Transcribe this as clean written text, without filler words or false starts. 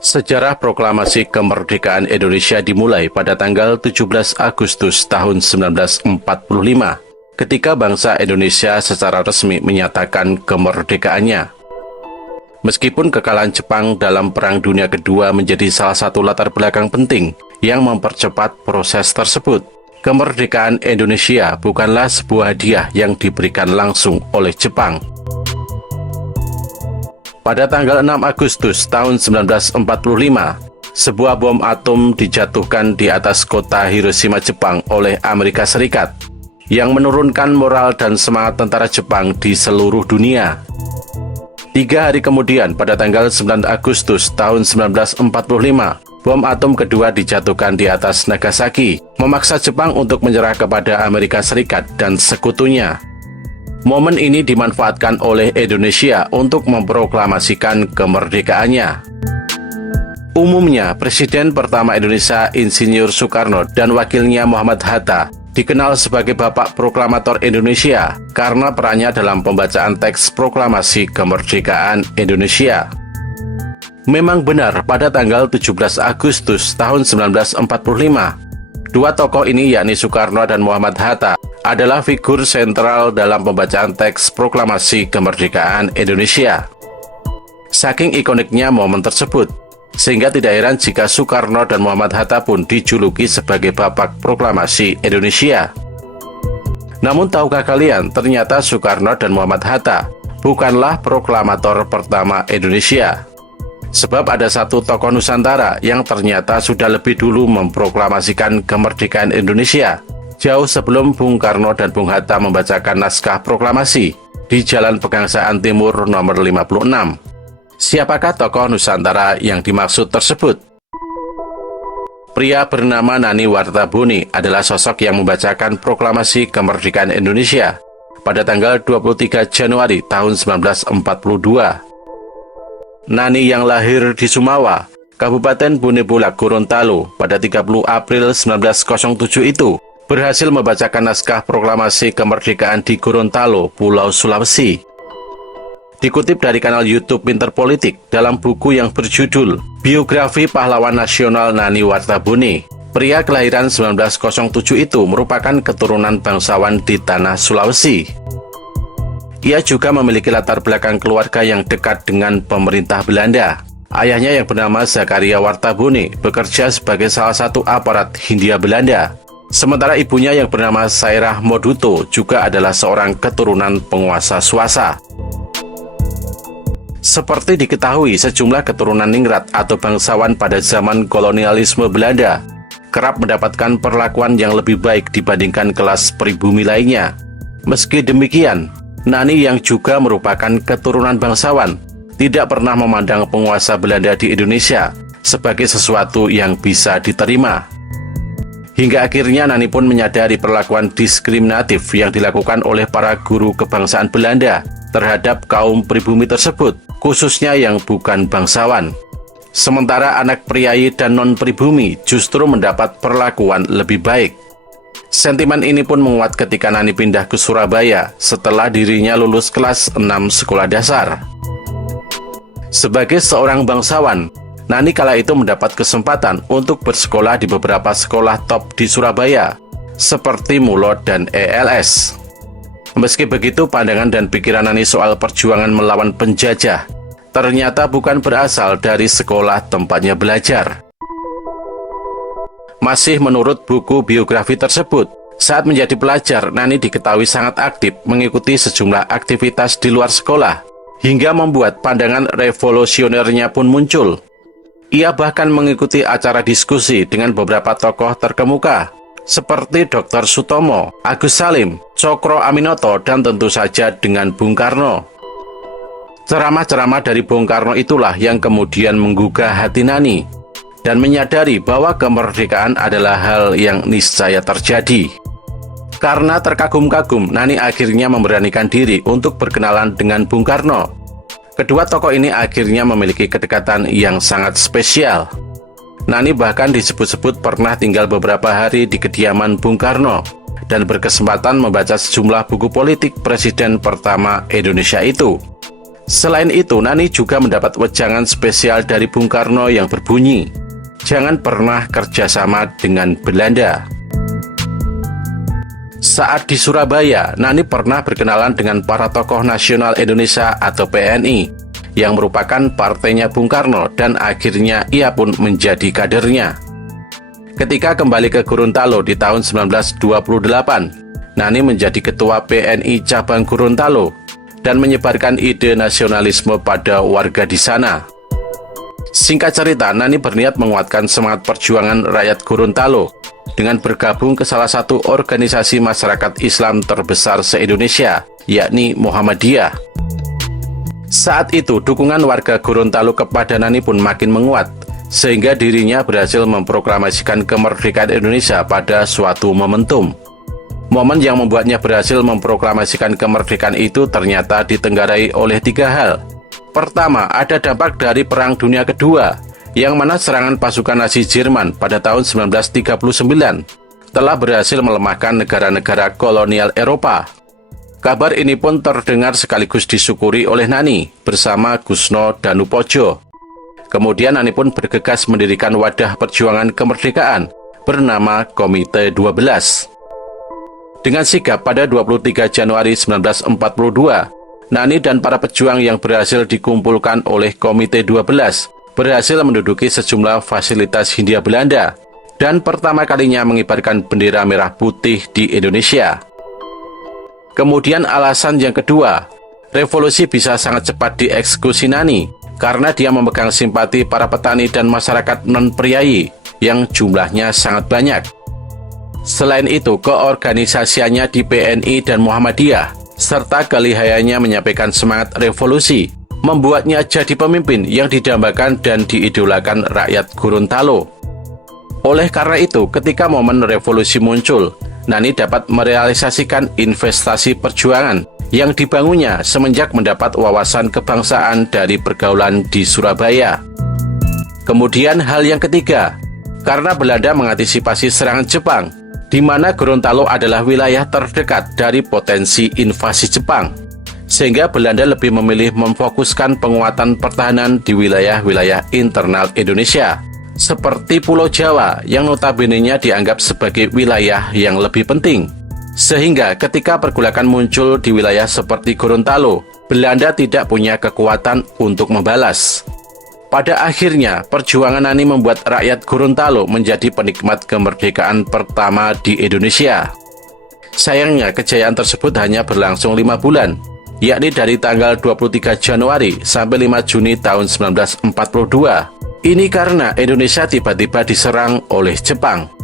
Sejarah proklamasi kemerdekaan Indonesia dimulai pada tanggal 17 Agustus tahun 1945, ketika bangsa Indonesia secara resmi menyatakan kemerdekaannya. Meskipun kekalahan Jepang dalam Perang Dunia Kedua menjadi salah satu latar belakang penting yang mempercepat proses tersebut, kemerdekaan Indonesia bukanlah sebuah hadiah yang diberikan langsung oleh Jepang. Pada tanggal 6 Agustus tahun 1945, sebuah bom atom dijatuhkan di atas kota Hiroshima, Jepang oleh Amerika Serikat, yang menurunkan moral dan semangat tentara Jepang di seluruh dunia. 3 hari kemudian, pada tanggal 9 Agustus tahun 1945, bom atom kedua dijatuhkan di atas Nagasaki, memaksa Jepang untuk menyerah kepada Amerika Serikat dan sekutunya. Momen ini dimanfaatkan oleh Indonesia untuk memproklamasikan kemerdekaannya. Umumnya, Presiden pertama Indonesia Insinyur Soekarno dan wakilnya Muhammad Hatta dikenal sebagai Bapak Proklamator Indonesia karena perannya dalam pembacaan teks proklamasi kemerdekaan Indonesia. Memang benar, pada tanggal 17 Agustus tahun 1945, dua tokoh ini yakni Soekarno dan Muhammad Hatta adalah figur sentral dalam pembacaan teks proklamasi kemerdekaan Indonesia. Saking ikoniknya momen tersebut, sehingga tidak heran jika Soekarno dan Muhammad Hatta pun dijuluki sebagai Bapak Proklamasi Indonesia. Namun tahukah kalian, ternyata Soekarno dan Muhammad Hatta bukanlah proklamator pertama Indonesia. Sebab ada satu tokoh Nusantara yang ternyata sudah lebih dulu memproklamasikan kemerdekaan Indonesia, jauh sebelum Bung Karno dan Bung Hatta membacakan naskah proklamasi di Jalan Pegangsaan Timur nomor 56. Siapakah tokoh Nusantara yang dimaksud tersebut? Pria bernama Nani Wartabuni adalah sosok yang membacakan proklamasi kemerdekaan Indonesia pada tanggal 23 Januari tahun 1942. Nani yang lahir di Sumawa, Kabupaten Bone Bolang, Gorontalo pada 30 April 1907 itu berhasil membacakan naskah proklamasi kemerdekaan di Gorontalo, Pulau Sulawesi. Dikutip dari kanal YouTube Pinter Politik dalam buku yang berjudul Biografi Pahlawan Nasional Nani Wartabuni, pria kelahiran 1907 itu merupakan keturunan bangsawan di tanah Sulawesi. Ia juga memiliki latar belakang keluarga yang dekat dengan pemerintah Belanda. Ayahnya yang bernama Zakaria Wartabuni bekerja sebagai salah satu aparat Hindia Belanda. Sementara ibunya yang bernama Sairah Moduto juga adalah seorang keturunan penguasa swasta. Seperti diketahui, sejumlah keturunan ningrat atau bangsawan pada zaman kolonialisme Belanda kerap mendapatkan perlakuan yang lebih baik dibandingkan kelas pribumi lainnya. Meski demikian, Nani yang juga merupakan keturunan bangsawan tidak pernah memandang penguasa Belanda di Indonesia sebagai sesuatu yang bisa diterima. Hingga akhirnya Nani pun menyadari perlakuan diskriminatif yang dilakukan oleh para guru kebangsaan Belanda terhadap kaum pribumi tersebut, khususnya yang bukan bangsawan. Sementara anak priai dan non-pribumi justru mendapat perlakuan lebih baik. Sentimen ini pun menguat ketika Nani pindah ke Surabaya setelah dirinya lulus kelas 6 sekolah dasar. Sebagai seorang bangsawan, Nani kala itu mendapat kesempatan untuk bersekolah di beberapa sekolah top di Surabaya, seperti Mulod dan ELS. Meski begitu, pandangan dan pikiran Nani soal perjuangan melawan penjajah ternyata bukan berasal dari sekolah tempatnya belajar. Masih menurut buku biografi tersebut, saat menjadi pelajar, Nani diketahui sangat aktif mengikuti sejumlah aktivitas di luar sekolah, hingga membuat pandangan revolusionernya pun muncul. Ia bahkan mengikuti acara diskusi dengan beberapa tokoh terkemuka, seperti Dr. Sutomo, Agus Salim, Cokro Aminoto, dan tentu saja dengan Bung Karno. Ceramah-ceramah dari Bung Karno itulah yang kemudian menggugah hati Nani, dan menyadari bahwa kemerdekaan adalah hal yang niscaya terjadi. Karena terkagum-kagum, Nani akhirnya memberanikan diri untuk berkenalan dengan Bung Karno. Kedua tokoh ini akhirnya memiliki kedekatan yang sangat spesial. Nani bahkan disebut-sebut pernah tinggal beberapa hari di kediaman Bung Karno, dan berkesempatan membaca sejumlah buku politik presiden pertama Indonesia itu. Selain itu, Nani juga mendapat wejangan spesial dari Bung Karno yang berbunyi, "Jangan pernah kerjasama dengan Belanda." Saat di Surabaya, Nani pernah berkenalan dengan para tokoh nasional Indonesia atau PNI, yang merupakan partainya Bung Karno dan akhirnya ia pun menjadi kadernya. Ketika kembali ke Gorontalo di tahun 1928, Nani menjadi ketua PNI cabang Gorontalo dan menyebarkan ide nasionalisme pada warga di sana. Singkat cerita, Nani berniat menguatkan semangat perjuangan rakyat Gorontalo dengan bergabung ke salah satu organisasi masyarakat Islam terbesar se-Indonesia, yakni Muhammadiyah. Saat itu, dukungan warga Gorontalo kepada Nani pun makin menguat, sehingga dirinya berhasil memproklamasikan kemerdekaan Indonesia pada suatu momentum. Momen yang membuatnya berhasil memproklamasikan kemerdekaan itu ternyata ditenggarai oleh 3 hal. Pertama, ada dampak dari Perang Dunia Kedua, yang mana serangan pasukan Nazi Jerman pada tahun 1939 telah berhasil melemahkan negara-negara kolonial Eropa. Kabar ini pun terdengar sekaligus disyukuri oleh Nani bersama Gusno Danupojo. Kemudian Nani pun bergegas mendirikan wadah perjuangan kemerdekaan bernama Komite 12. Dengan sigap pada 23 Januari 1942, Nani dan para pejuang yang berhasil dikumpulkan oleh Komite 12 berhasil menduduki sejumlah fasilitas Hindia Belanda dan pertama kalinya mengibarkan bendera merah putih di Indonesia. Kemudian alasan yang kedua, revolusi bisa sangat cepat dieksekusi Nani karena dia memegang simpati para petani dan masyarakat non-priai yang jumlahnya sangat banyak. Selain itu, keorganisasiannya di PNI dan Muhammadiyah, serta kelihayannya menyampaikan semangat revolusi, membuatnya jadi pemimpin yang didambakan dan diidolakan rakyat Gorontalo. Oleh karena itu, ketika momen revolusi muncul, Nani dapat merealisasikan investasi perjuangan yang dibangunnya semenjak mendapat wawasan kebangsaan dari pergaulan di Surabaya. Kemudian hal yang ketiga, karena Belanda mengantisipasi serangan Jepang, di mana Gorontalo adalah wilayah terdekat dari potensi invasi Jepang, sehingga Belanda lebih memilih memfokuskan penguatan pertahanan di wilayah-wilayah internal Indonesia, seperti Pulau Jawa yang notabene-nya dianggap sebagai wilayah yang lebih penting. Sehingga ketika pergolakan muncul di wilayah seperti Gorontalo, Belanda tidak punya kekuatan untuk membalas. Pada akhirnya, perjuangan Nani membuat rakyat Gorontalo menjadi penikmat kemerdekaan pertama di Indonesia. Sayangnya, kejayaan tersebut hanya berlangsung 5 bulan, yakni dari tanggal 23 Januari sampai 5 Juni tahun 1942. Ini karena Indonesia tiba-tiba diserang oleh Jepang.